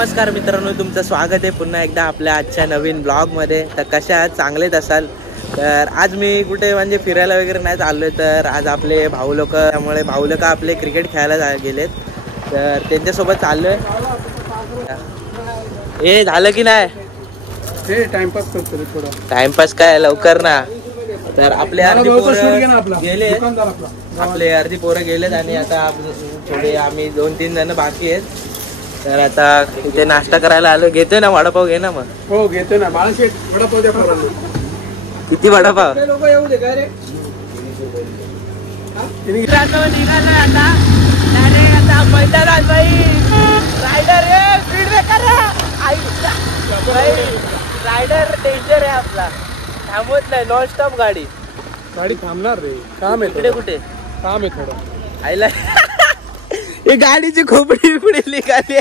नमस्कार मित्रांनो, तुमचं स्वागत आहे पुन्हा एकदा आपल्या आजच्या नवीन ब्लॉगमध्ये। तर कशा आहात? चांगलेच असाल। तर आज मी कुठे म्हणजे फिरायला वगैरे नाही चाललोय, तर आज आपले भाऊ लोक, त्यामुळे भाऊ लोक आपले क्रिकेट खेळायला गेलेत, तर त्यांच्यासोबत चाललोय। हे झालं की नाही? हे टाइमपास करतो थोडा। टाइमपास काय, लवकर ना। तर आपले अर्धी पोरं गेले, आपले अर्धी पोरं गेलेत आणि आता थोडे आम्ही 2-3 जण बाकी आहेत। तर आता इथे नाश्ता करायला आलो। घेतोय ना वडापाव? घे ना मग। हो घेतो ना। बाळशेठ वडापाव द्या पोरांना। किती वडापाव? लोक येऊ दे काय रे। मित्रांनो निघालोय आता, अरे आता मैदानात बाई रायडर आहे, स्पीड ब्रेकर भाई, रायडर डेंजर आहे आपला, थांबवत नाही, नॉन स्टॉप गाडी थांबणार रे। काम आहे इकडे, कुठे काम आहे थोडं आईला। ही गाडीची खोपडी पुढे निघाली,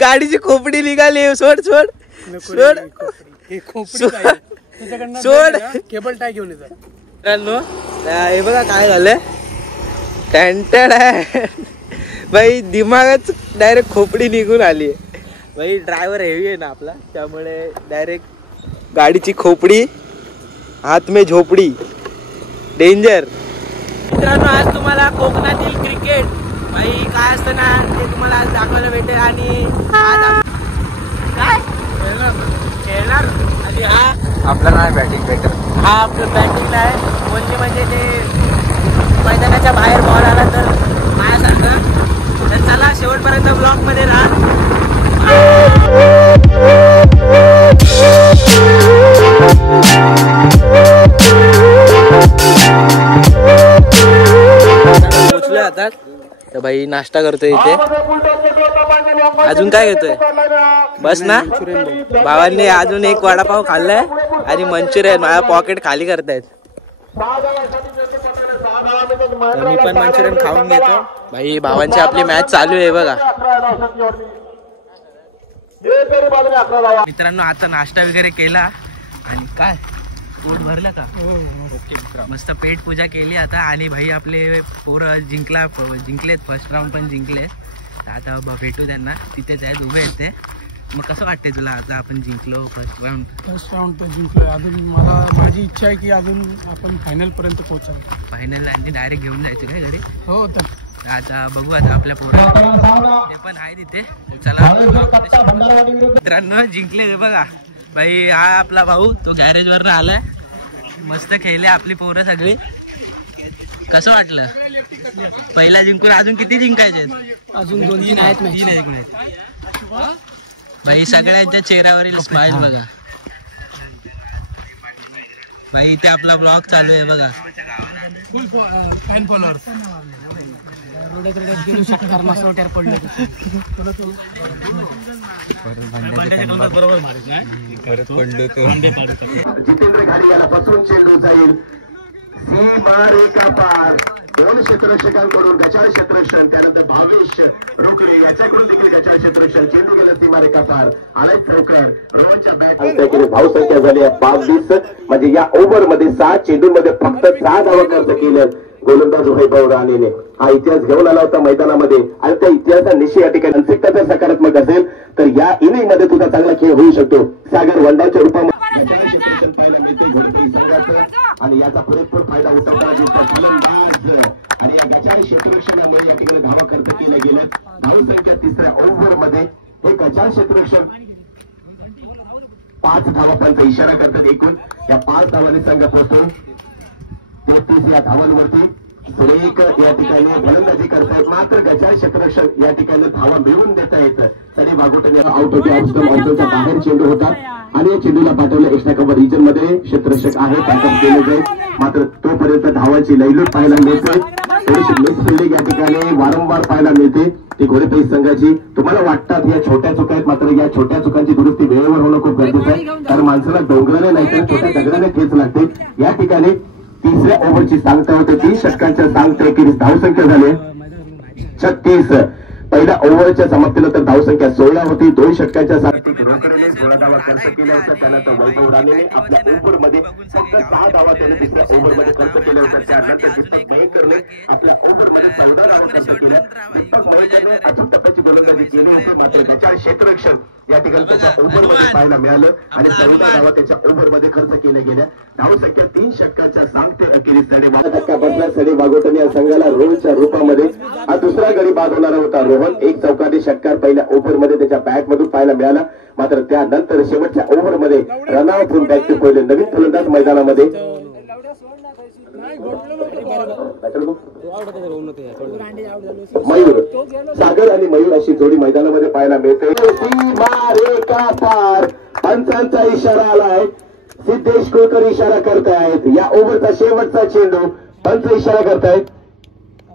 गाडीची खोपडी निघाली। सोड सोड सोड सोड, केबल टाय घेऊन येतात मित्रांनो। हे बघा काय झालंय, टँटेड आहे भाई, दिमागच डायरेक्ट खोपडी निघून आली भाई। ड्रायव्हर हेवी आहे ना आपला, त्यामुळे डायरेक्ट गाडीची खोपडी, हात में झोपडी, डेंजर। मित्रांनो आज तुम्हाला कोकणातील क्रिकेट भाई काय असतं ना ते तुम्हाला आज दाखवायला भेटेल। आणि आज काय खेळणार आणि हा आपला नाही बॅटिंग बेटर, हा आपलं बॅटिंगला आहे। म्हणजे ते मैदानाच्या बाहेर बॉल आला तर माझ्यासारखं। तर चला शेवटपर्यंत ब्लॉग मध्ये राहा। पोचलोय आता, तर भाई नाश्ता करतोय इथे। अजून काय घेतोय? बस ना, भावांनी अजून एक वडापाव खाल्लाय आणि मंचुरियन, माझा पॉकेट खाली करतायत। मी पण मंचुरियन खाऊन घेतो भाई। भावांची आपली मॅच चालू आहे बघा। मित्रांनो आता नाश्ता वगैरे केला आणि काय पोट भरलं का? मस्त पेट पूजा केली आता। आणि भाई आपले पोरं जिंकलेत, फर्स्ट राऊंड पण जिंकलेत। आता भेटू त्यांना, तिथेच आहेत, उभे आहेत ते। मग कसं वाटतंय तुला आता आपण जिंकलो फर्स्ट राऊंड तर जिंकलोय? अजून माझी इच्छा आहे की अजून आपण फायनल पर्यंत पोहोचावं। फायनल आणि डायरेक्ट घेऊन जायचं काय घरी? हो, तर आता बघू आता आपल्या पोरं ते पण आहे तिथे। चला मित्रांनो जिंकले बघा भाई। हा आपला भाऊ, तो गॅरेज वरनं आलाय, मस्त खेळले आपली पोरं सगळी। कसं वाटलं पहिला जिंकून? अजून किती जिंकायचे? अजून 2-3 आहेत भाई। सगळ्यांच्या चेहऱ्यावरील स्माइल बघा भाई। इथे आपला ब्लॉग चालू आहे बघा। फॅन फॉलोअर्स जितेंद्र घाडी याला फसवून चेंडू जाईल सीमारेखा पार। 2 क्षेत्ररक्षकांकडून गचाळ क्षेत्ररक्षण, त्यानंतर भावेश रुकले याच्याकडून देखील गचाळ क्षेत्ररक्षण। चेंडू गेला सीमारेखा पार, आलाय चौकार। रोहनच्या बॅट धाव संख्या झाली आहे 22, म्हणजे या ओव्हर मध्ये 6 चेंडूंमध्ये फक्त 6 धावा खर्च केल्या। गोलंदाज वैभव राणेने हा इतिहास घेऊन आला होता मैदानामध्ये, आणि त्या इतिहासानिशी या ठिकाणी मानसिकता जर सकारात्मक असेल तर या इनिंग मध्ये तुझा चांगला खेळ होऊ शकतो। सागर वंडाच्या रूपामध्ये आणि याचा पुरेपूर फायदा उठवताना फलंदाज आणि या गचाळ क्षेत्ररक्षणामुळे या ठिकाणी धावा खर्च केल्या गेल्या। धाव संख्या 3ऱ्या ओव्हर मध्ये हे गचाळ क्षेत्ररक्षण 5 धावांचा इशारा करतात। एकूण या 5 धावांनी संघ पोहोचतो 33 या धावांवरती। सुरेख या ठिकाणी फलंदाजी करतायत, मात्र गचाळ क्षेत्ररक्षक या ठिकाणी धावा मिळवून देत आहेत। सनी बागोटने आउट होते, ऑफस्टमच्या बाहेर चेंडू होता आणि या चेंडूला पाठवलं एक्स्ट्रा कव्हर रिजन मध्ये। क्षेत्ररक्षक आहे, बॅकअप केले जाईल, मात्र तोपर्यंत धावांची लयलूट पाहायला मिळते। थोडीशी मिस फिल्डिंग या ठिकाणी वारंवार पाहायला मिळते ती घोडेपैस संघाची। तुम्हाला वाटतात या छोट्या चुका आहेत, मात्र या छोट्या चुकांची दुरुस्ती वेळेवर होणं खूप गरजेचं आहे, कारण माणसाला डोंगराने नाही तर छोट्या दगडाने ठेच लागते। या ठिकाणी 3ऱ्या ओव्हरची सांगता होते, 30 षटकांच्या सांगता एकेरीस धावसंख्या झाली 36। पहिल्या ओव्हरच्या समाप्तीनंतर धावसंख्या 16 होती. 2 षटकांच्या साठीक रोकडेने 16 धावा खर्च केल्या होत्या. त्यानंतर वैभव राणेने आपल्या ओव्हरमध्ये फक्त 6 धावा त्याने दुसऱ्या ओव्हरमध्ये खर्च केल्या होत्या. त्यानंतर दीपक मयेकरने आपल्या ओव्हरमध्ये 14 धावा खर्च केल्या. दीपक मयेकरने अचूक टप्प्याची गोलंदाजी केली होती. मात्र 40 क्षेत्ररक्षण या ठिकाणी त्याच्या ओव्हरमध्ये पाहायला मिळालं आणि 14 धावा त्याच्या ओव्हरमध्ये खर्च केल्या गेल्या. धावसंख्या 3 षटकांच्या सांगते अखेरीस धक्का बसला. सडी वाघोटणे या संघाला रोहनच्या रूपामध्ये हा दुसरा गडी बाद होणारा होता. रोहन 1 चौकारी षटकार पहिल्या ओव्हरमध्ये त्याच्या बॅट मधून पाहायला मिळाला. मात्र त्यानंतर शेवटच्या ओव्हरमध्ये रनआउट होऊन बॅक टू पहिले नवीन फलंदाज मैदानामध्ये मयूर सागर आणि मयूर अशी जोडी मैदानामध्ये पाहायला मिळते. पंचांचा इशारा आलाय. सिद्धेश कुलकर इशारा करतायत. या ओव्हरचा शेवटचा चेंडू पंच इशारा करतायत.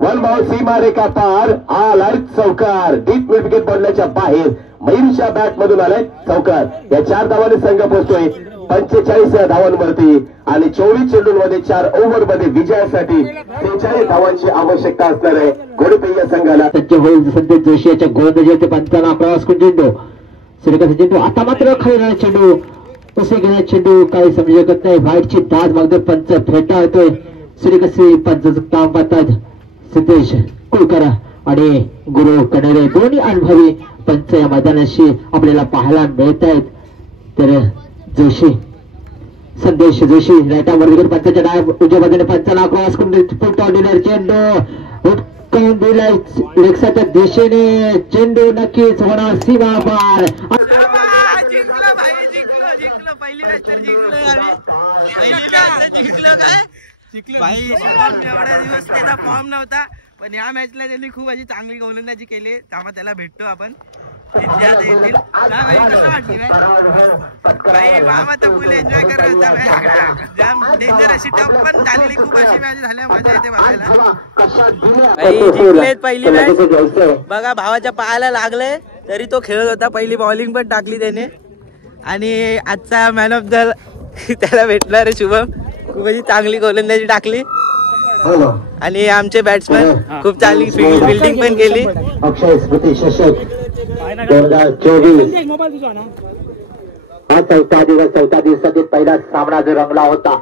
1 बॉल सीमा रेखा पार आलाय चौकार. डीप मिड विकेट पडल्याच्या बाहेर मयूरच्या बॅट मधून आलाय चौकार. या 4 धावांनी संघ पोहोचतोय 45 धावांवरती आणि 24 चेंडूंमध्ये 4 ओव्हरमध्ये विजयासाठी 43 धावांची आवश्यकता असणार आहे घोडेपैया संघाला. सध्या जोशी याच्या गोलंदाजीवरती पंचांना प्रवास करून चेंडू श्रीकांत चेंडू आता मात्र खाली चेंडू कसे गेला चेंडू काही समजू शकत नाही. व्हाईटची दाद मागतो पंच फेटा येतोय. श्रीकसी पंचाचं काम पाहतात सिद्धेश कुलकर आणि गुरु कनेरे दोन्ही अनुभवी पंच या मैदानाशी आपल्याला पाहायला मिळत आहेत. तर जोशी संदेश जोशी राईटावर पंचाच्या डाय उजव्या बाजूने पंचाला क्रॉस करून फुल डिनर चेंडू उठकून दिलाय रिक्षाच्या दिशेने. चेंडू नक्कीच होणार सीमा पार. जिंकलो भाई जिंकलो पहिली मॅच तर जिंकलो काय भाई. एवढा दिवस त्याचा फॉर्म नव्हता पण या मॅचला त्यांनी खूप अशी चांगली गोलंदाजी केली. त्यामुळे त्याला भेटतो आपण भाई. मामा तर फुल एन्जॉय करत होता. जाम डेंजर अशी टफ पण झालेली खूप अशी मॅच झाल्या. मजा येते बघायला. भाई जिंकलेत पहिली मॅच बघा. भावाच्या पायाला लागले तरी तो खेळत होता. पहिली बॉलिंग पण टाकली त्याने आणि आजचा मॅन ऑफ द त्याला भेटणार आहे शुभम. खूप अशी चांगली गोलंदाजी टाकली आणि आमचे बॅट्समॅन खूप चांगली फिल्डिंग पण केली. अक्षय स्मृती चषक 2024 हा चौथ्या दिवसातील पहिला सामना जो रंगला होता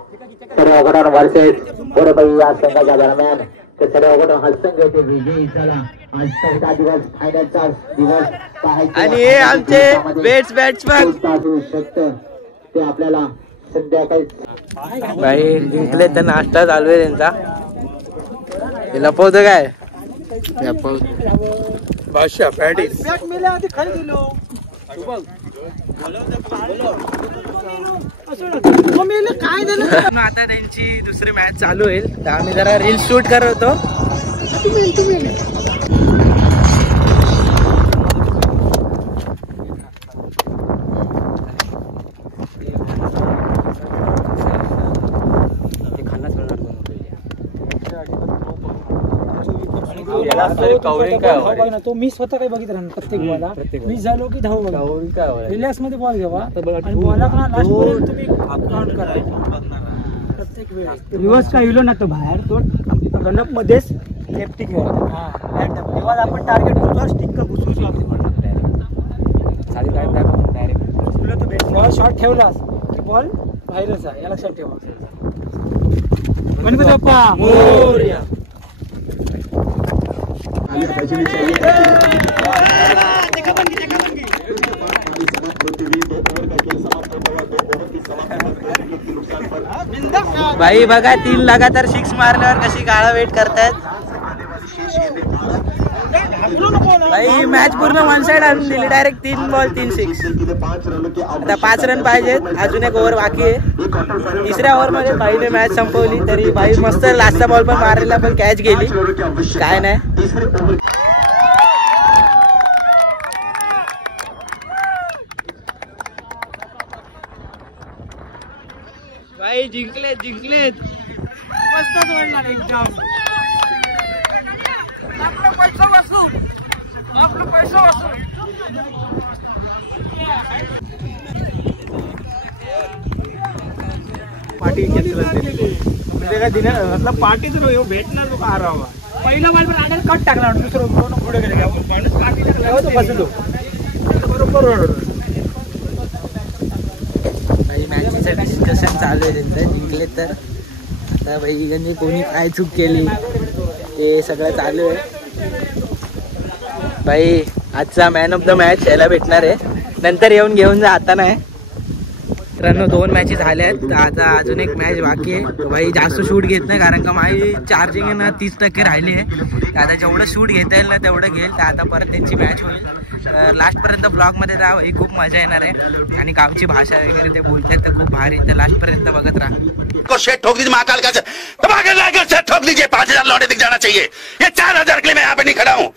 सर्व गटान वर्सेस घोडेपैया संघाच्या दरम्यान. ते सर्व गट हा संघ ते विजयी झाला. आज 4था दिवस फायनलचा दिवस आणि हे आमचे बॅट्समॅन ते आपल्याला संध्याकाळी भाई जिंकले. तर नाश्ता चालू आहे त्यांचा. लपवतो काय भाषा पॅटीस आता त्यांची दुसरी मॅच चालू होईल तर आम्ही जरा रील शूट करत होतो. तो मी स्वतः काही बघितलं ना प्रत्येक बॉलला मी झालो की धाव रिलॅक्स मध्ये बॉल घ्यावा आणि बॉलला लास्ट पर्यंत तुम्ही काउंट करा. प्रत्येक वेळेस रिव्हर्स काय इलो ना तो बाहेर तो रनअप मध्येच लेफ्टी खेळायचा. तेव्हा आपण टार्गेट करतो स्टिक घुसूच लागतो. तुला तो बेस्ट शॉट ठेवलास की बॉल बाहेरच आहे या लक्षात ठेवा. गणपती बाप्पा मोरया. भाई बघा 3 लगातार 6 मारल्यावर कशी गाळा वेट करतायत. भाई मॅच पूर्ण वन साइड आणून दिली. Direct 3 ball 3 6. आता 5 रन पाहिजेत. अजून एक ओव्हर बाकी आहे. तिसऱ्या ओव्हर मध्ये भाईने मॅच संपवली. तरी भाई मस्त लास्टचा बॉल पण मारलेला पण कॅच गेली काय नाही. भाई जिंकलेत मस्तच होणार एकदम. आपला पैसा वाचू. पार्टी घेतलं म्हणजे काय दिल्या पार्टीच भेटणार तो का हरावा. पहिला माल पण आणायला कट टाकला दुसरं पुढे गेले तो फसलो बरोबर. मॅचचं डिस्कशन चालू आहे त्यांचं. जिंकले तर आता भाई त्यांनी कोणी काय चूक केली ते सगळं चालू आहे. भाई आजचा मॅन ऑफ द मॅच यायला भेटणार आहे, नंतर येऊन घेऊन जा, आता नाही. मित्रांनो 2 मॅचेस झाल्या आहेत, आता अजून एक मॅच बाकी आहे. भाई जास्त शूट घेत नाही कारण का माझी चार्जिंग आहे ना 30% राहिली आहे. आता जेवढं शूट घेता येईल ना तेवढं घेईल. तर आता परत त्यांची मॅच होईल. लास्टपर्यंत ब्लॉगमध्ये जा भाई, खूप मजा येणार आहे. आणि गावची भाषा वगैरे ते बोलतात तर खूप भारी. तर लास्टपर्यंत बघत राहा. शेट ठोक दीजिए महाकाल का ठोक दीजिए 5000 लौटे दिख जाना चाहिए. ये 4000 के लिए मैं यहाँ पे नहीं खड़ा हूँ.